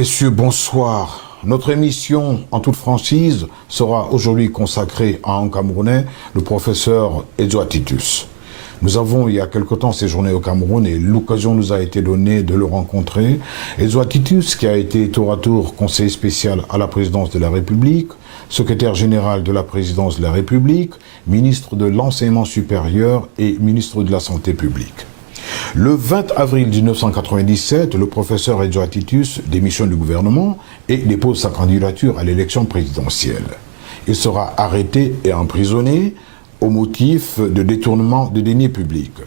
messieurs, bonsoir. Notre émission, en toute franchise, sera aujourd'hui consacrée à un Camerounais, le professeur Edouard Titus. Nous avons, il y a quelque temps, séjourné au Cameroun et l'occasion nous a été donnée de le rencontrer. Edouard Titus, qui a été tour à tour conseiller spécial à la présidence de la République, secrétaire général de la présidence de la République, ministre de l'enseignement supérieur et ministre de la santé publique. Le 20 avril 1997, le professeur Edouard Titus démissionne du gouvernement et dépose sa candidature à l'élection présidentielle. Il sera arrêté et emprisonné au motif de détournement de deniers publics.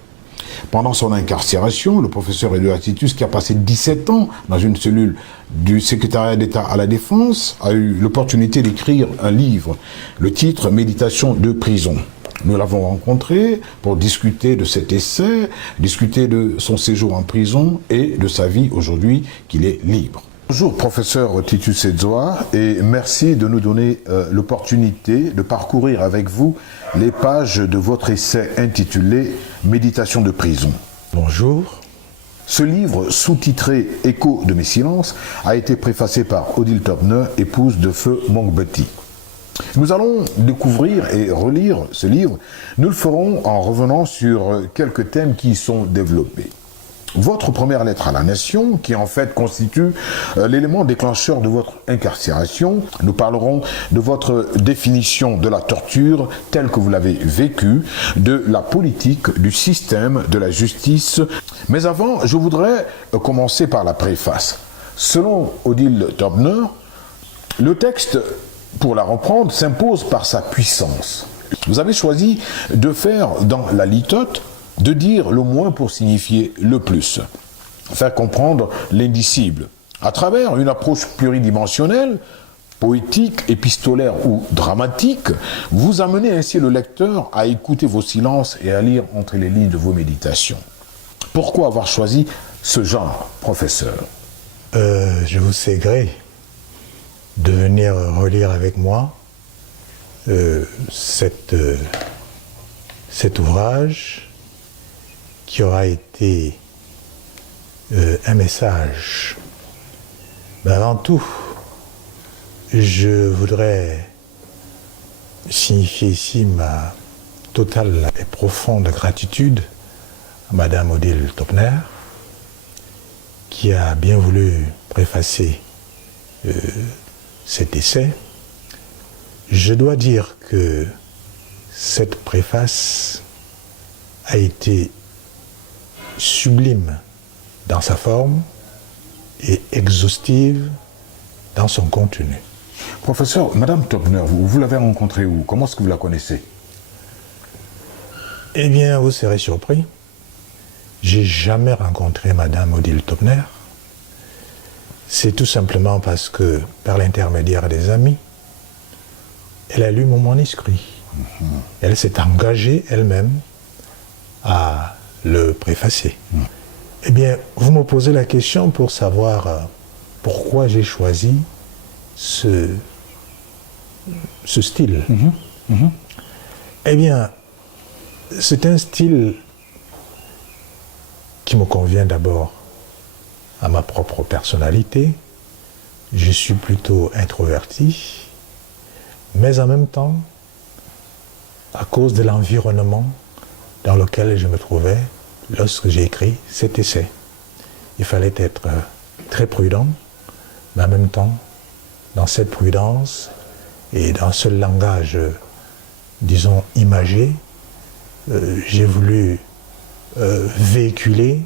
Pendant son incarcération, le professeur Edouard Titus, qui a passé 17 ans dans une cellule du secrétariat d'État à la Défense, a eu l'opportunité d'écrire un livre, le titre « Méditation de prison ». Nous l'avons rencontré pour discuter de cet essai, discuter de son séjour en prison et de sa vie aujourd'hui qu'il est libre. Bonjour professeur Titus Edouard et merci de nous donner l'opportunité de parcourir avec vous les pages de votre essai intitulé « Méditation de prison ». Bonjour. Ce livre, sous-titré « Écho de mes silences », a été préfacé par Odile Tobner, épouse de feu Mongbeti. Nous allons découvrir et relire ce livre. Nous le ferons en revenant sur quelques thèmes qui y sont développés. Votre première lettre à la nation, qui en fait constitue l'élément déclencheur de votre incarcération. Nous parlerons de votre définition de la torture telle que vous l'avez vécue, de la politique, du système, de la justice. Mais avant, je voudrais commencer par la préface. Selon Odile Tobner, le texte, pour la reprendre, s'impose par sa puissance. Vous avez choisi de faire dans la litote, de dire le moins pour signifier le plus, faire comprendre l'indicible. À travers une approche pluridimensionnelle, poétique, épistolaire ou dramatique, vous amenez ainsi le lecteur à écouter vos silences et à lire entre les lignes de vos méditations. Pourquoi avoir choisi ce genre, professeur ? Je vous sais gré de venir relire avec moi cet ouvrage qui aura été un message. Mais avant tout, je voudrais signifier ici ma totale et profonde gratitude à Madame Odile Tobner qui a bien voulu préfacer cet essai. Je dois dire que cette préface a été sublime dans sa forme et exhaustive dans son contenu. Professeur, Madame Tobner, vous l'avez rencontrée où? Comment est-ce que vous la connaissez? Eh bien, vous serez surpris. J'ai jamais rencontré Madame Odile Tobner. C'est tout simplement parce que, par l'intermédiaire des amis, elle a lu mon manuscrit. Elle s'est engagée elle-même à le préfacer. Eh bien, vous me posez la question pour savoir pourquoi j'ai choisi ce style. Eh bien, c'est un style qui me convient d'abord à ma propre personnalité. Je suis plutôt introverti, mais en même temps, à cause de l'environnement dans lequel je me trouvais lorsque j'ai écrit cet essai. Il fallait être très prudent, mais en même temps, dans cette prudence et dans ce langage, disons, imagé, j'ai voulu véhiculer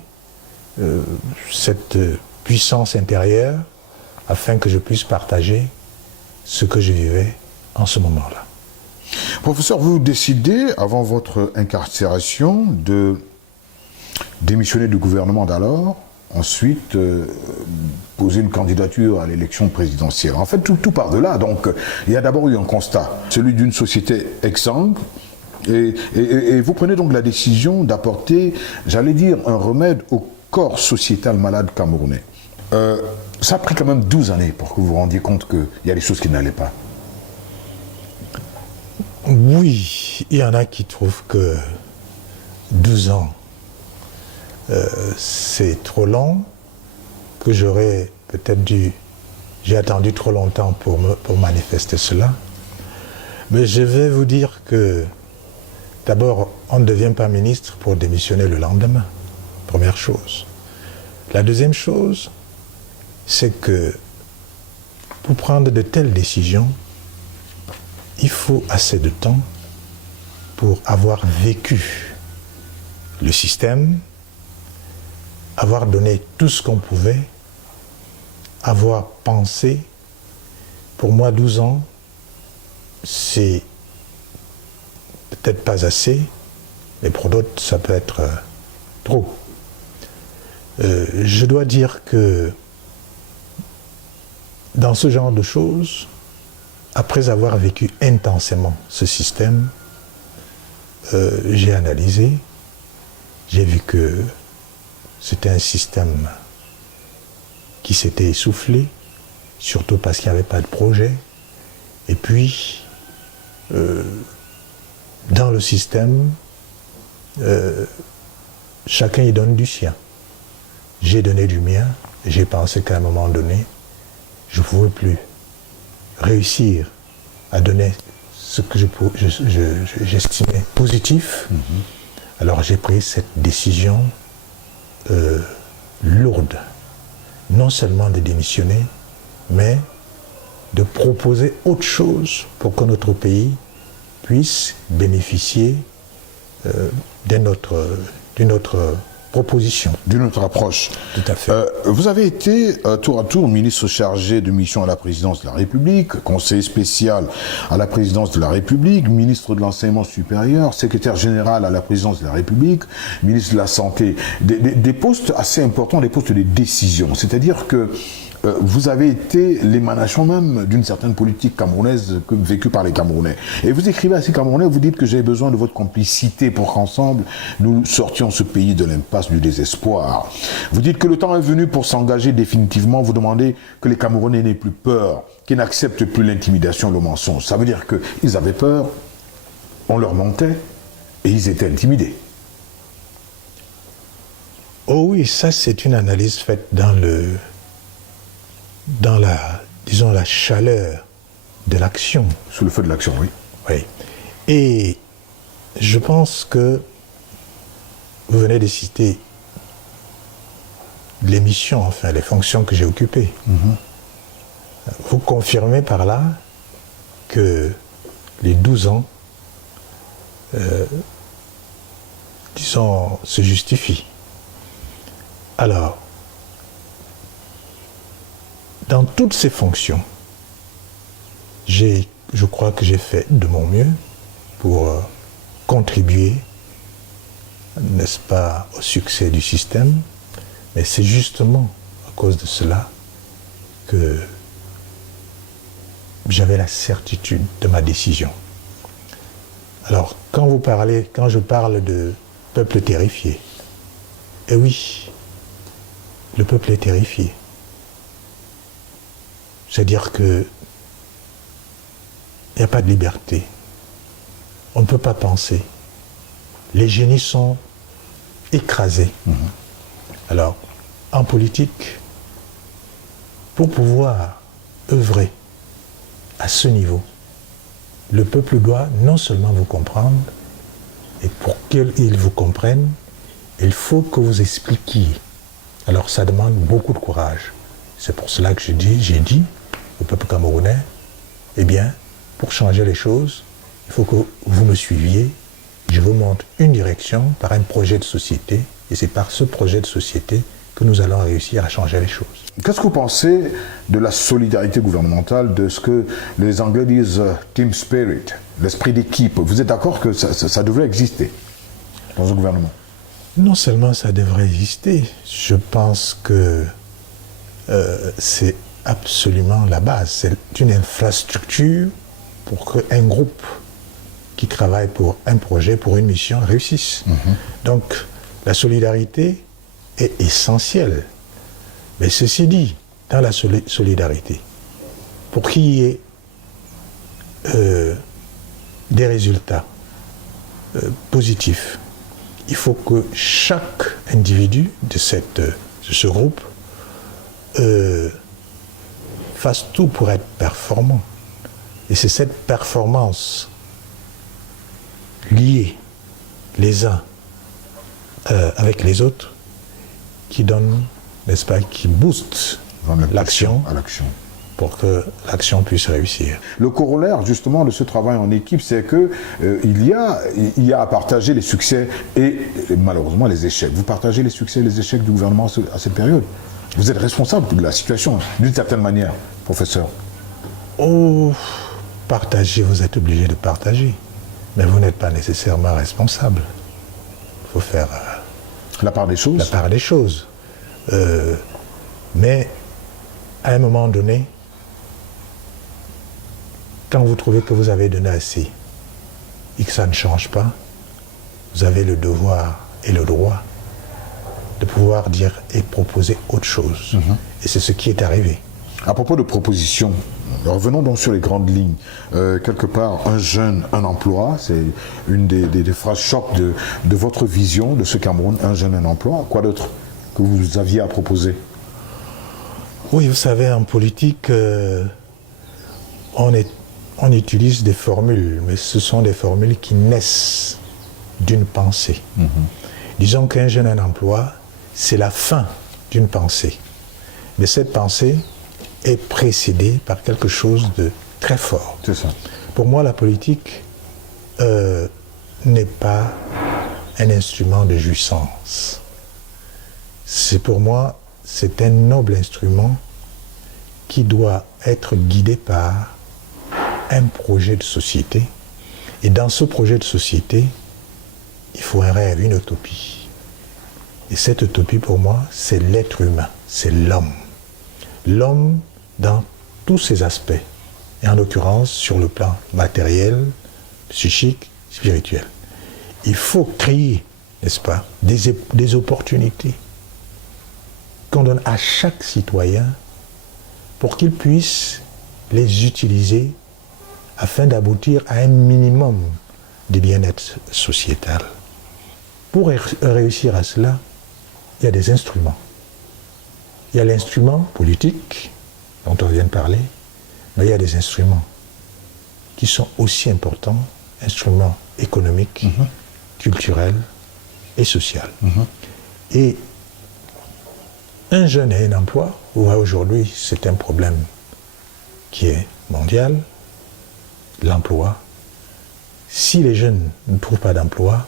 cette puissance intérieure afin que je puisse partager ce que je vivais en ce moment-là. Professeur, vous décidez, avant votre incarcération, de démissionner du gouvernement d'alors, ensuite poser une candidature à l'élection présidentielle. En fait, tout part de là. Donc, il y a d'abord eu un constat, celui d'une société exsangue, et vous prenez donc la décision d'apporter, j'allais dire, un remède au corps sociétal malade camerounais. Ça a pris quand même 12 années pour que vous vous rendiez compte qu'il y a des choses qui n'allaient pas. Oui, il y en a qui trouvent que 12 ans, c'est trop long, que j'aurais peut-être dû J'ai attendu trop longtemps pour manifester cela. Mais je vais vous dire que, d'abord, on ne devient pas ministre pour démissionner le lendemain. Première chose. La deuxième chose, c'est que pour prendre de telles décisions, il faut assez de temps pour avoir vécu le système, avoir donné tout ce qu'on pouvait, avoir pensé. Pour moi, 12 ans, c'est peut-être pas assez, mais pour d'autres, ça peut être trop. Je dois dire que dans ce genre de choses, après avoir vécu intensément ce système, j'ai analysé, j'ai vu que c'était un système qui s'était essoufflé, surtout parce qu'il n'y avait pas de projet. Et puis, dans le système, chacun y donne du sien. J'ai donné du mien, et j'ai pensé qu'à un moment donné, je ne pouvais plus réussir à donner ce que j'estimais positif. Alors j'ai pris cette décision lourde, non seulement de démissionner, mais de proposer autre chose pour que notre pays puisse bénéficier d'une autre proposition. D'une autre approche. Tout à fait. Vous avez été tour à tour ministre chargé de mission à la présidence de la République, conseiller spécial à la présidence de la République, ministre de l'enseignement supérieur, secrétaire général à la présidence de la République, ministre de la Santé. Des postes assez importants, des postes de décision. C'est-à-dire que vous avez été l'émanation même d'une certaine politique camerounaise vécue par les Camerounais. Et vous écrivez à ces Camerounais, vous dites que j'ai besoin de votre complicité pour qu'ensemble nous sortions ce pays de l'impasse du désespoir. Vous dites que le temps est venu pour s'engager définitivement. Vous demandez que les Camerounais n'aient plus peur, qu'ils n'acceptent plus l'intimidation, le mensonge. Ça veut dire qu'ils avaient peur, on leur mentait et ils étaient intimidés. Oh oui, ça c'est une analyse faite dans la chaleur de l'action. Sous le feu de l'action, oui. Oui. Et je pense que vous venez de citer les missions, enfin les fonctions que j'ai occupées. Vous confirmez par là que les 12 ans, disons, se justifient. Alors, dans toutes ces fonctions, je crois que j'ai fait de mon mieux pour contribuer, n'est-ce pas, au succès du système, mais c'est justement à cause de cela que j'avais la certitude de ma décision. Alors, quand je parle de peuple terrifié, eh oui, le peuple est terrifié. C'est-à-dire qu'il n'y a pas de liberté. On ne peut pas penser. Les génies sont écrasés. Alors, en politique, pour pouvoir œuvrer à ce niveau, le peuple doit non seulement vous comprendre, et pour qu'il vous comprenne, il faut que vous expliquiez. Alors ça demande beaucoup de courage. C'est pour cela que j'ai dit au peuple camerounais, eh bien, pour changer les choses, il faut que vous me suiviez. Je vous montre une direction par un projet de société, et c'est par ce projet de société que nous allons réussir à changer les choses. Qu'est-ce que vous pensez de la solidarité gouvernementale, de ce que les Anglais disent team spirit, l'esprit d'équipe? Vous êtes d'accord que ça devrait exister dans un gouvernement? Non seulement ça devrait exister, je pense que c'est absolument la base. C'est une infrastructure pour qu'un groupe qui travaille pour un projet, pour une mission, réussisse. Donc, la solidarité est essentielle. Mais ceci dit, dans la solidarité, pour qu'il y ait des résultats positifs, il faut que chaque individu de ce groupe fasse fassent tout pour être performants. Et c'est cette performance liée les uns avec les autres qui donne, n'est-ce pas, qui booste l'action pour que l'action puisse réussir. Le corollaire justement de ce travail en équipe, c'est que il y a à partager les succès et malheureusement les échecs. Vous partagez les succès et les échecs du gouvernement à cette période. Vous êtes responsable de la situation, d'une certaine manière, professeur. Oh, partager, vous êtes obligé de partager. Mais vous n'êtes pas nécessairement responsable. Il faut faire la part des choses. La part des choses. Mais à un moment donné, quand vous trouvez que vous avez donné assez et que ça ne change pas, vous avez le devoir et le droit de pouvoir dire et proposer autre chose. Et c'est ce qui est arrivé. À propos de propositions, revenons donc sur les grandes lignes. Quelque part, un jeune, un emploi, c'est une des phrases choc de votre vision de ce Cameroun, un jeune, un emploi. Quoi d'autre que vous aviez à proposer? Oui, vous savez, en politique, on utilise des formules, mais ce sont des formules qui naissent d'une pensée. Disons qu'un jeune, un emploi, c'est la fin d'une pensée. Mais cette pensée est précédée par quelque chose de très fort. C'est ça. Pour moi, la politique n'est pas un instrument de jouissance. Pour moi, c'est un noble instrument qui doit être guidé par un projet de société. Et dans ce projet de société, il faut un rêve, une utopie. Et cette utopie, pour moi, c'est l'être humain, c'est l'homme. L'homme dans tous ses aspects, et en l'occurrence sur le plan matériel, psychique, spirituel. Il faut créer, n'est-ce pas, des opportunités qu'on donne à chaque citoyen pour qu'il puisse les utiliser afin d'aboutir à un minimum de bien-être sociétal. Pour réussir à cela, il y a des instruments. Il y a l'instrument politique, dont on vient de parler, mais il y a des instruments qui sont aussi importants, instruments économiques, culturels et sociaux. Et un jeune et un emploi, vous voyez aujourd'hui, c'est un problème qui est mondial, l'emploi. Si les jeunes ne trouvent pas d'emploi,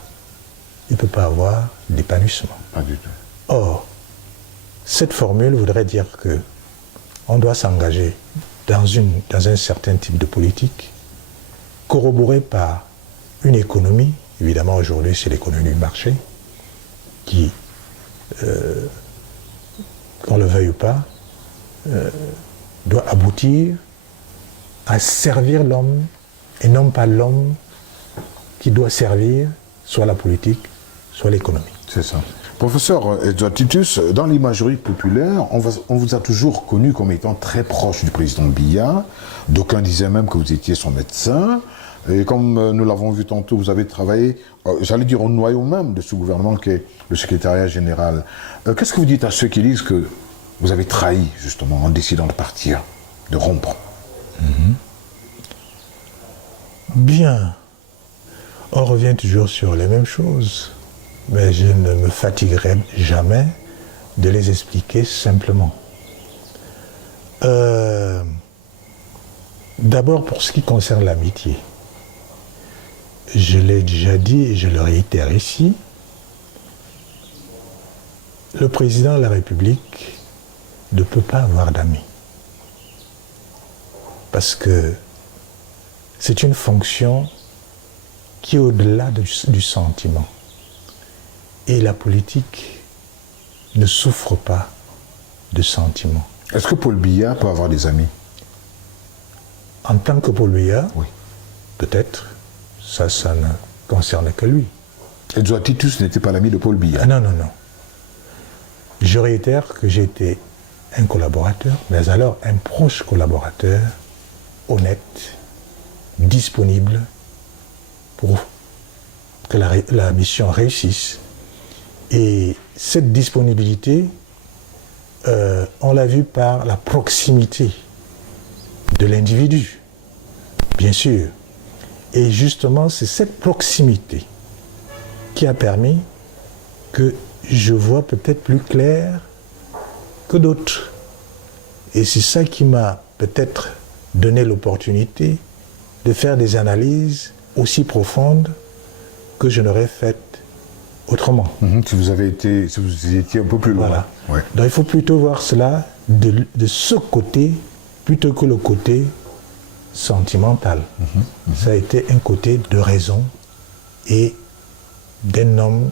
il ne peut pas avoir d'épanouissement. Pas du tout. Or, cette formule voudrait dire que on doit s'engager dans un certain type de politique, corroborée par une économie, évidemment aujourd'hui c'est l'économie du marché, qui, qu'on le veuille ou pas, doit aboutir à servir l'homme et non pas l'homme qui doit servir soit la politique, soit l'économie. C'est ça. Professeur Edouard Titus, dans l'imagerie populaire, on vous a toujours connu comme étant très proche du président Biya. D'aucuns disaient même que vous étiez son médecin. Et comme nous l'avons vu tantôt, vous avez travaillé, j'allais dire, au noyau même de ce gouvernement qui est le secrétariat général. Qu'est-ce que vous dites à ceux qui disent que vous avez trahi, justement, en décidant de partir, de rompre? Bien. On revient toujours sur les mêmes choses. Mais je ne me fatiguerai jamais de les expliquer simplement. D'abord, pour ce qui concerne l'amitié, je l'ai déjà dit et je le réitère ici, le président de la République ne peut pas avoir d'amis. Parce que c'est une fonction qui est au-delà du sentiment. Et la politique ne souffre pas de sentiments. Est-ce que Paul Biya peut avoir des amis? En tant que Paul Biya, oui. Peut-être. Ça ne concerne que lui. Edouard Titus n'était pas l'ami de Paul Biya? Non. Je réitère que j'ai été un collaborateur, mais alors un proche collaborateur, honnête, disponible pour que la mission réussisse. Et cette disponibilité, on l'a vu par la proximité de l'individu, bien sûr. Et justement, c'est cette proximité qui a permis que je vois peut-être plus clair que d'autres. Et c'est ça qui m'a peut-être donné l'opportunité de faire des analyses aussi profondes que je n'aurais faites autrement. Si vous étiez un peu plus loin. Voilà. Ouais. Donc il faut plutôt voir cela de ce côté plutôt que le côté sentimental. Ça a été un côté de raison et d'un homme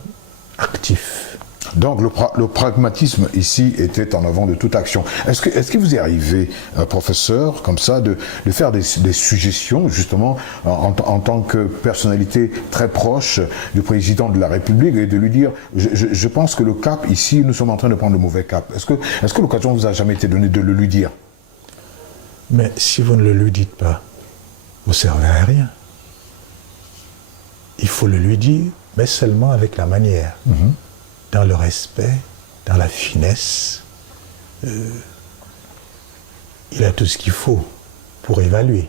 actif. Donc le pragmatisme ici était en avant de toute action. Est-ce que vous est arrivé, professeur, comme ça, de faire des suggestions, justement, en tant que personnalité très proche du président de la République, et de lui dire, je pense que le cap ici, nous sommes en train de prendre le mauvais cap. Est-ce que l'occasion vous a jamais été donnée de le lui dire? Mais si vous ne le lui dites pas, vous ne servez à rien. Il faut le lui dire, mais seulement avec la manière. Dans le respect, dans la finesse. Il a tout ce qu'il faut pour évaluer.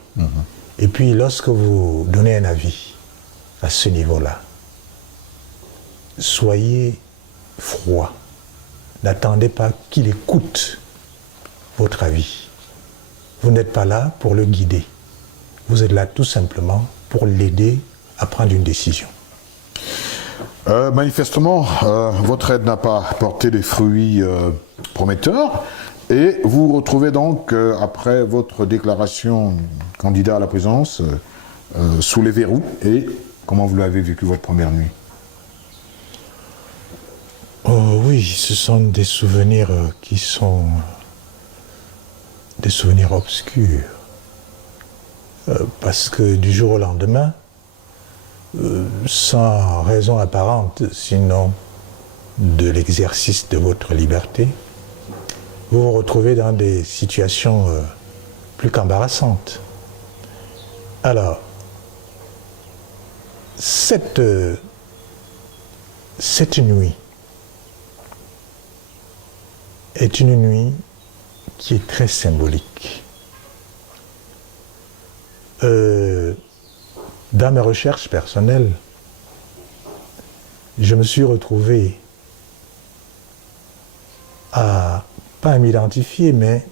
Et puis, lorsque vous donnez un avis à ce niveau-là, soyez froid. N'attendez pas qu'il écoute votre avis. Vous n'êtes pas là pour le guider. Vous êtes là tout simplement pour l'aider à prendre une décision. Manifestement, votre aide n'a pas porté des fruits prometteurs, et vous vous retrouvez donc, après votre déclaration candidat à la présidence, sous les verrous. Et comment vous l'avez vécu votre première nuit? Oh oui, ce sont des souvenirs qui sont des souvenirs obscurs. Parce que du jour au lendemain, sans raison apparente, sinon de l'exercice de votre liberté, vous vous retrouvez dans des situations plus qu'embarrassantes. Alors, cette nuit est une nuit qui est très symbolique. Dans mes recherches personnelles, je me suis retrouvé pas à m'identifier, mais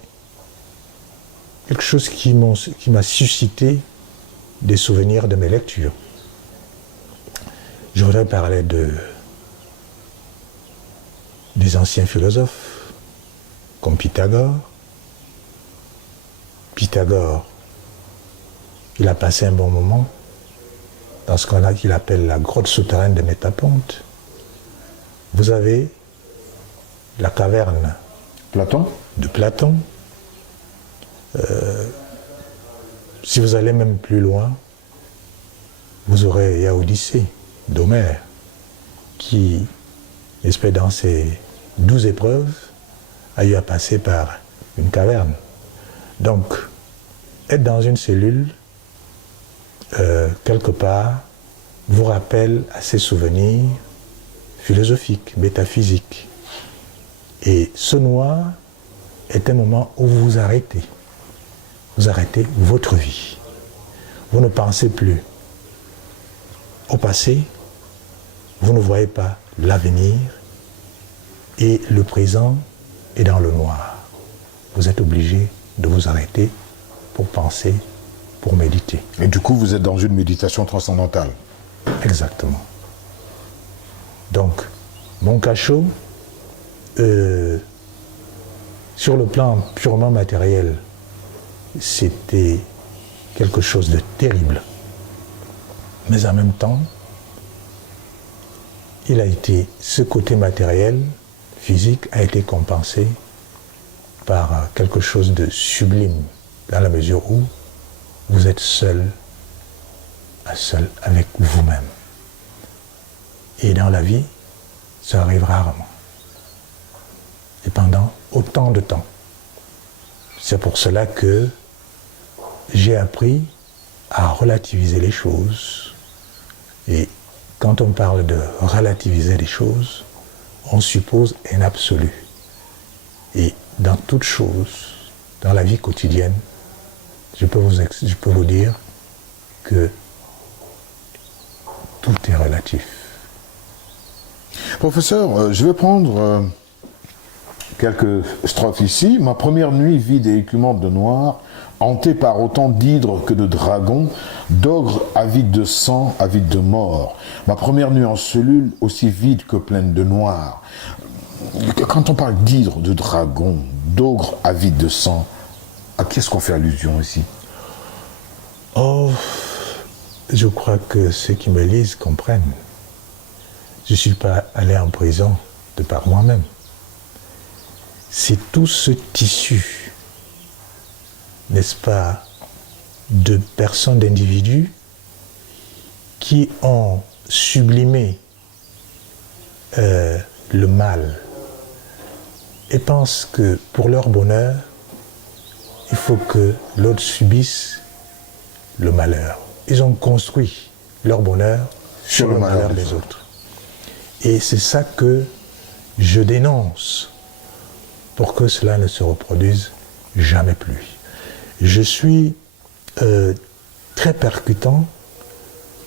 quelque chose qui m'a suscité des souvenirs de mes lectures. Je voudrais parler des anciens philosophes, comme Pythagore. Pythagore, il a passé un bon moment dans ce qu'il appelle la grotte souterraine de Métaponte. Vous avez la caverne de Platon. Si vous allez même plus loin, vous aurez Odyssée d'Homère, qui, dans ses 12 épreuves, a eu à passer par une caverne. Donc, être dans une cellule, quelque part, vous rappelle à ces souvenirs philosophiques, métaphysiques. Et ce noir est un moment où vous vous arrêtez. Vous arrêtez votre vie. Vous ne pensez plus au passé, vous ne voyez pas l'avenir, et le présent est dans le noir. Vous êtes obligé de vous arrêter pour penser, pour méditer. Et du coup, vous êtes dans une méditation transcendantale. Exactement. Donc, mon cachot, sur le plan purement matériel, c'était quelque chose de terrible. Mais en même temps, ce côté matériel, physique, a été compensé par quelque chose de sublime, dans la mesure où vous êtes seul avec vous-même. Et dans la vie, ça arrive rarement. Et pendant autant de temps. C'est pour cela que j'ai appris à relativiser les choses. Et quand on parle de relativiser les choses, on suppose un absolu. Et dans toute chose, dans la vie quotidienne, je peux vous dire que tout est relatif. Professeur, je vais prendre quelques strophes ici. Ma première nuit vide et écumante de noir, hantée par autant d'hydres que de dragons, d'ogres avides de sang, avides de mort. Ma première nuit en cellule, aussi vide que pleine de noir. Quand on parle d'hydres, de dragons, d'ogres avides de sang, à qui est-ce qu'on fait allusion ici? Oh, je crois que ceux qui me lisent comprennent. Je ne suis pas allé en prison de par moi-même. C'est tout ce tissu, n'est-ce pas, de personnes, d'individus qui ont sublimé le mal et pensent que pour leur bonheur, il faut que l'autre subisse le malheur. Ils ont construit leur bonheur sur le malheur des autres. Et c'est ça que je dénonce pour que cela ne se reproduise jamais plus. Je suis très percutant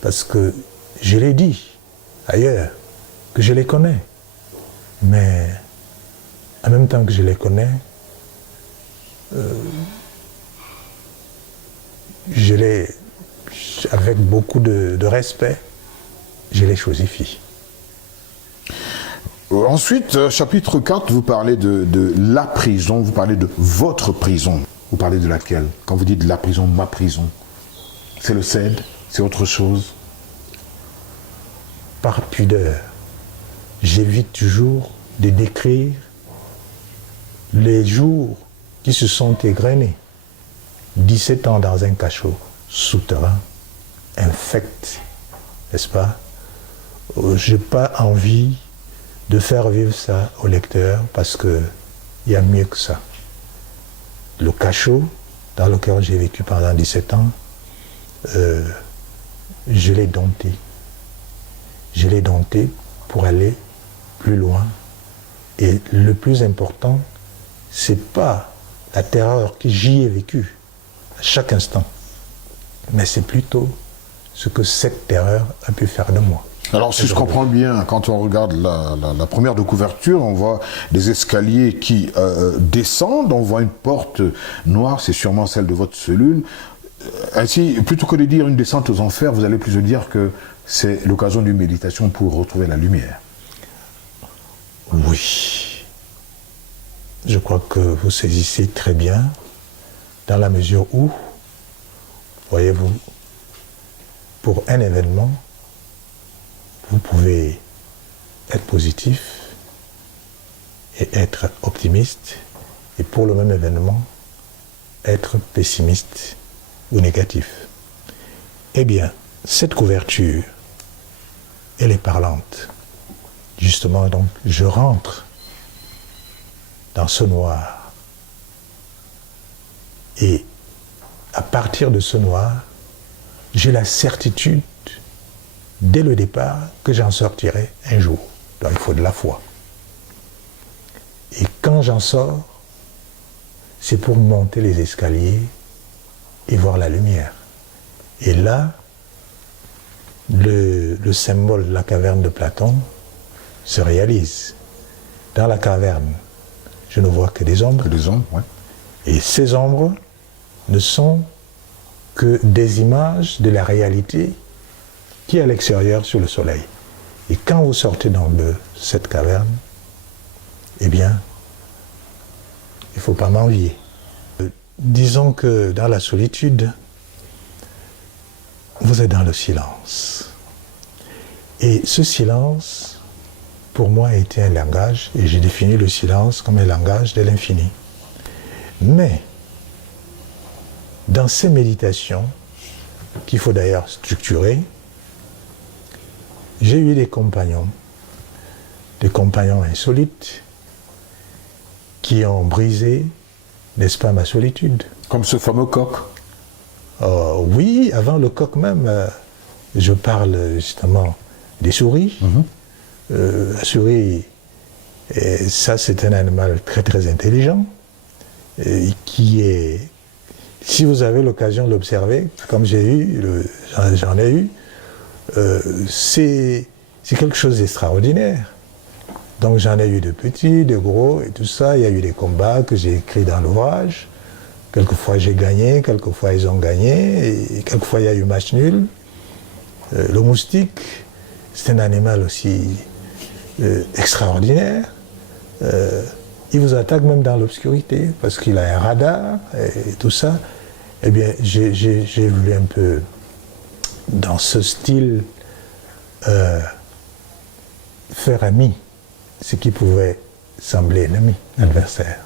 parce que je l'ai dit ailleurs, que je les connais. Mais en même temps que je les connais, je les, avec beaucoup de respect, je les chosifie. Ensuite, chapitre 4, vous parlez de la prison, vous parlez de votre prison. Vous parlez de laquelle? Quand vous dites la prison, ma prison, c'est le CED, c'est autre chose? Par pudeur, j'évite toujours de décrire les jours qui se sont égrenés. 17 ans dans un cachot souterrain, infect, n'est-ce pas? Je n'ai pas envie de faire vivre ça au lecteur parce qu'il y a mieux que ça. Le cachot dans lequel j'ai vécu pendant 17 ans, je l'ai dompté. Je l'ai dompté pour aller plus loin. Et le plus important, c'est pas la terreur que j'y ai vécue à chaque instant, mais c'est plutôt ce que cette terreur a pu faire de moi. Alors, si je comprends bien, quand on regarde la première de couverture, on voit des escaliers qui descendent, on voit une porte noire, c'est sûrement celle de votre cellule. Ainsi, plutôt que de dire une descente aux enfers, vous allez plutôt dire que c'est l'occasion d'une méditation pour retrouver la lumière. Oui. Je crois que vous saisissez très bien, dans la mesure où, voyez-vous, pour un événement, vous pouvez être positif et être optimiste, et pour le même événement, être pessimiste ou négatif. Eh bien, cette couverture, elle est parlante. Justement, donc, je rentre dans ce noir. Et à partir de ce noir, j'ai la certitude dès le départ que j'en sortirai un jour. Donc il faut de la foi. Et quand j'en sors, c'est pour monter les escaliers et voir la lumière. Et là, le symbole de la caverne de Platon se réalise. Dans la caverne, je ne vois que des ombres. Que des ombres, ouais. Et ces ombres ne sont que des images de la réalité qui est à l'extérieur sur le soleil. Et quand vous sortez de cette caverne, eh bien, il ne faut pas m'envier. Disons que dans la solitude, vous êtes dans le silence. Et ce silence, pour moi, a été un langage, et j'ai défini le silence comme un langage de l'infini. Mais, dans ces méditations, qu'il faut d'ailleurs structurer, j'ai eu des compagnons insolites, qui ont brisé, n'est-ce pas, ma solitude. Comme ce fameux coq. Oui, avant le coq même, je parle justement des souris. La souris, ça c'est un animal très très intelligent, qui si vous avez l'occasion de l'observer, comme j'en ai eu, c'est quelque chose d'extraordinaire. Donc j'en ai eu de petits, de gros et tout ça. Il y a eu des combats que j'ai écrits dans l'ouvrage. Quelquefois j'ai gagné, quelquefois ils ont gagné, et quelquefois il y a eu match nul. Le moustique, c'est un animal aussi extraordinaire. Il vous attaque même dans l'obscurité parce qu'il a un radar et tout ça. Eh bien, j'ai voulu un peu, dans ce style, faire ami ce qui pouvait sembler ennemi, adversaire.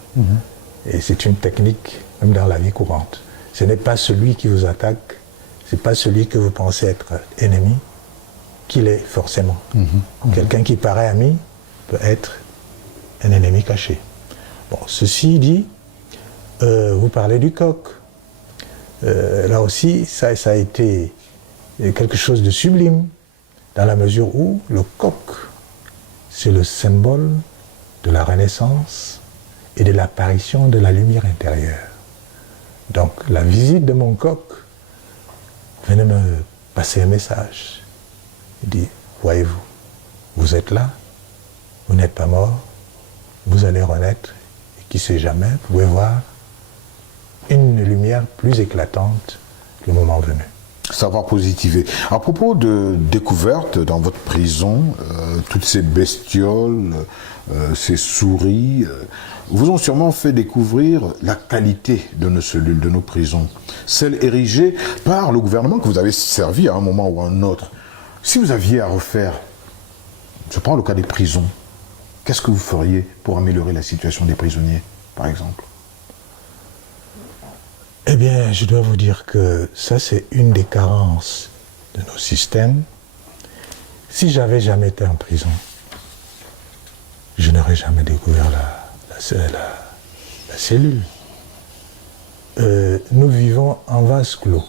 Et c'est une technique, même dans la vie courante. Ce n'est pas celui qui vous attaque, ce n'est pas celui que vous pensez être ennemi, qu'il est forcément. Quelqu'un qui paraît ami peut être un ennemi caché. Bon, ceci dit, vous parlez du coq. Là aussi, ça a été quelque chose de sublime, dans la mesure où le coq, c'est le symbole de la Renaissance et de l'apparition de la lumière intérieure. Donc, la visite de mon coq venait me passer un message. Il dit, voyez-vous, vous êtes là, vous n'êtes pas mort, vous allez renaître, et qui sait jamais, vous pouvez voir une lumière plus éclatante le moment venu. Savoir positiver. À propos de découvertes dans votre prison, toutes ces bestioles, ces souris, vous ont sûrement fait découvrir la qualité de nos cellules, de nos prisons. Celles érigées par le gouvernement que vous avez servi à un moment ou à un autre. Si vous aviez à refaire, je prends le cas des prisons, qu'est-ce que vous feriez pour améliorer la situation des prisonniers, par exemple ? Eh bien, je dois vous dire que ça, c'est une des carences de nos systèmes. Si j'avais jamais été en prison, je n'aurais jamais découvert la cellule. Nous vivons en vase clos.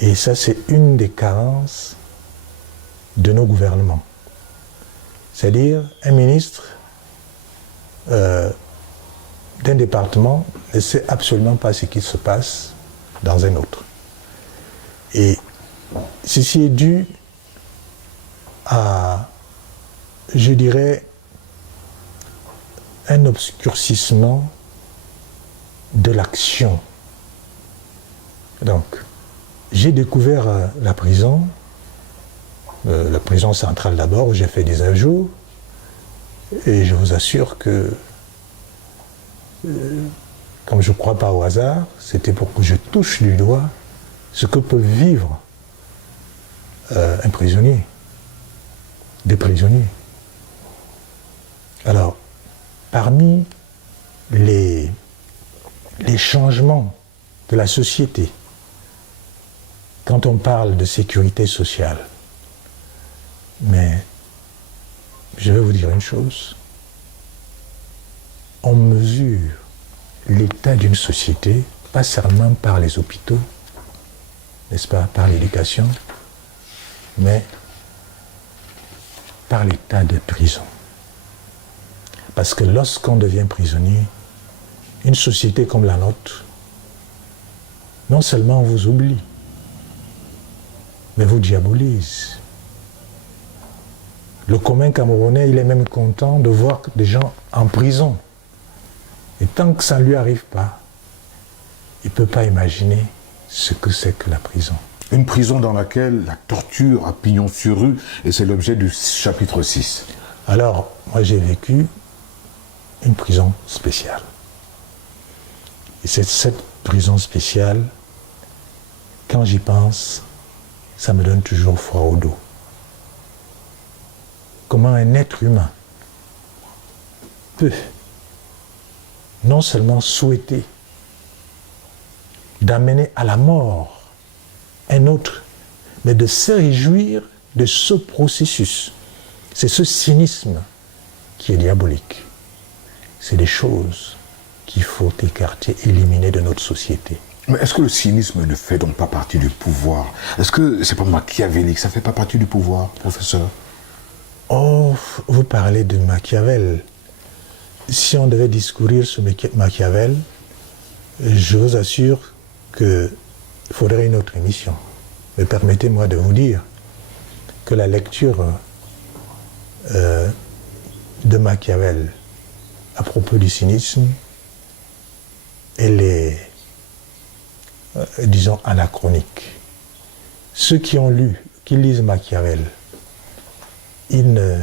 Et ça, c'est une des carences de nos gouvernements. C'est-à-dire, un ministre d'un département ne sait absolument pas ce qui se passe dans un autre. Et ceci est dû à, je dirais, un obscurcissement de l'action. Donc, j'ai découvert la prison centrale d'abord, où j'ai fait 19 jours, et je vous assure que comme je ne crois pas au hasard, c'était pour que je touche du doigt ce que peut vivre un prisonnier, des prisonniers. Alors, parmi les changements de la société, quand on parle de sécurité sociale, mais je vais vous dire une chose, on mesure l'état d'une société, pas seulement par les hôpitaux, n'est-ce pas, par l'éducation, mais par l'état de prison. Parce que lorsqu'on devient prisonnier, une société comme la nôtre, non seulement vous oublie, mais vous diabolise. Le commun Camerounais, il est même content de voir des gens en prison. Et tant que ça ne lui arrive pas, il ne peut pas imaginer ce que c'est que la prison. Une prison dans laquelle la torture a pignon sur rue, et c'est l'objet du chapitre 6. Alors, moi j'ai vécu une prison spéciale. Et c'est cette prison spéciale, quand j'y pense, ça me donne toujours froid au dos. Comment un être humain peut non seulement souhaiter d'amener à la mort un autre, mais de se réjouir de ce processus. C'est ce cynisme qui est diabolique. C'est des choses qu'il faut écarter, éliminer de notre société. Mais est-ce que le cynisme ne fait donc pas partie du pouvoir? Est-ce que c'est pas machiavélique? Ça ne fait pas partie du pouvoir, professeur? Oh, vous parlez de Machiavel. Si on devait discourir sur Machiavel, je vous assure qu'il faudrait une autre émission. Mais permettez-moi de vous dire que la lecture de Machiavel à propos du cynisme, elle est, disons, anachronique. Ceux qui lisent Machiavel, ils ne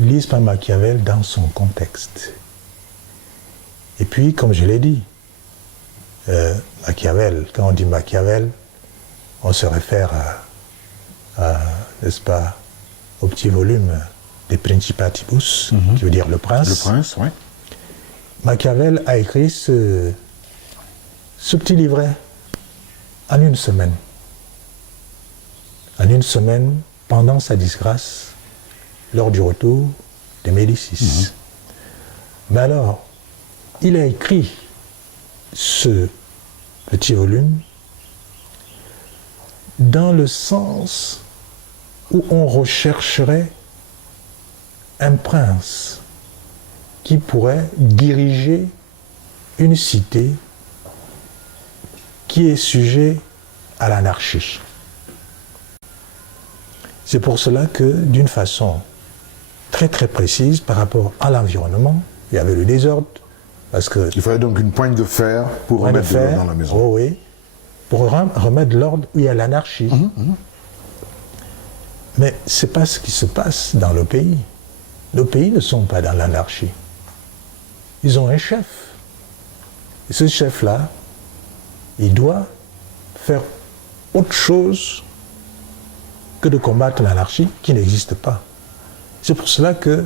lisent pas Machiavel dans son contexte. Et puis, comme je l'ai dit, Machiavel, quand on dit Machiavel, on se réfère n'est-ce pas, au petit volume des Principatibus, qui veut dire le prince. Le prince, oui. Machiavel a écrit ce petit livret en une semaine. En une semaine, pendant sa disgrâce, lors du retour des Médicis. Mais alors, il a écrit ce petit volume dans le sens où on rechercherait un prince qui pourrait diriger une cité qui est sujet à l'anarchie. C'est pour cela que, d'une façon très très précise par rapport à l'environnement, il y avait le désordre, parce que... Il fallait donc une poigne de fer pour remettre de l'ordre dans la maison. Oh oui, pour remettre de l'ordre où il y a l'anarchie. Mais ce n'est pas ce qui se passe dans le pays. Nos pays ne sont pas dans l'anarchie. Ils ont un chef. Et ce chef-là, il doit faire autre chose que de combattre l'anarchie qui n'existe pas. C'est pour cela que,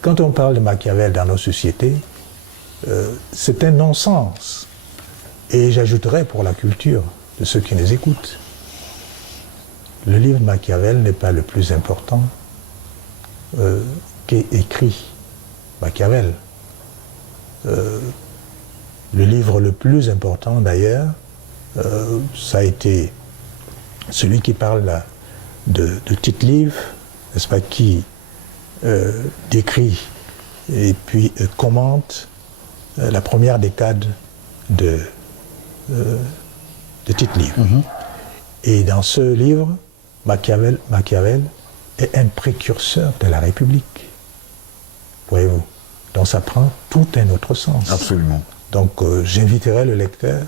quand on parle de Machiavel dans nos sociétés, c'est un non-sens. Et j'ajouterais pour la culture de ceux qui nous écoutent, le livre Machiavel n'est pas le plus important qu'est écrit Machiavel. Le livre le plus important d'ailleurs, ça a été celui qui parle de Tite-Live, n'est-ce pas, qui décrit et puis commente la première décade de Tite-Live. Et dans ce livre, Machiavel est un précurseur de la République. Voyez-vous. Donc ça prend tout un autre sens. Absolument. Donc j'inviterai le lecteur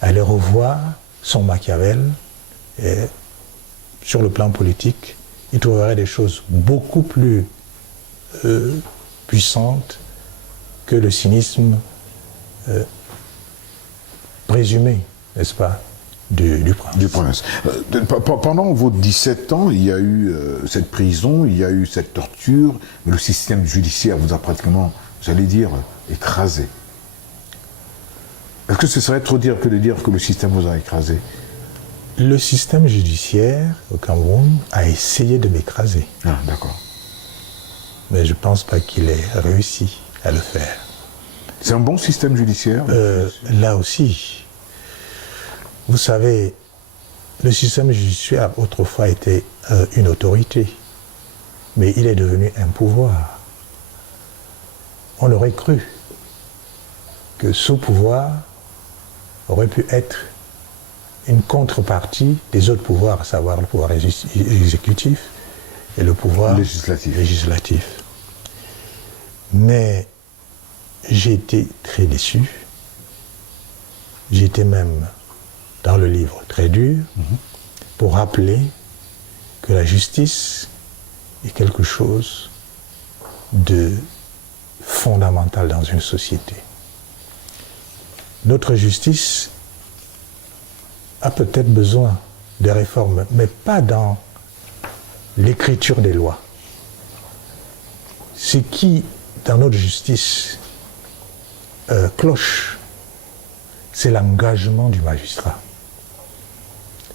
à aller revoir son Machiavel et sur le plan politique, il trouverait des choses beaucoup plus puissantes que le cynisme présumé, n'est-ce pas, du prince. Du prince. Pendant vos 17 ans, il y a eu cette prison, il y a eu cette torture, mais le système judiciaire vous a pratiquement, j'allais dire, écrasé. Est-ce que ce serait trop dire que de dire que le système vous a écrasé? Le système judiciaire au Cameroun a essayé de m'écraser. Ah, d'accord. Mais je ne pense pas qu'il ait réussi à le faire. C'est un bon système judiciaire? Là aussi, vous savez, le système judiciaire autrefois était une autorité, mais il est devenu un pouvoir. On aurait cru que ce pouvoir aurait pu être une contrepartie des autres pouvoirs, à savoir le pouvoir exécutif et le pouvoir législatif. Mais j'ai été très déçu. J'étais même, dans le livre, très dur, pour rappeler que la justice est quelque chose de fondamental dans une société. Notre justice a peut-être besoin de réformes, mais pas dans l'écriture des lois. Ce qui, dans notre justice, cloche, c'est l'engagement du magistrat.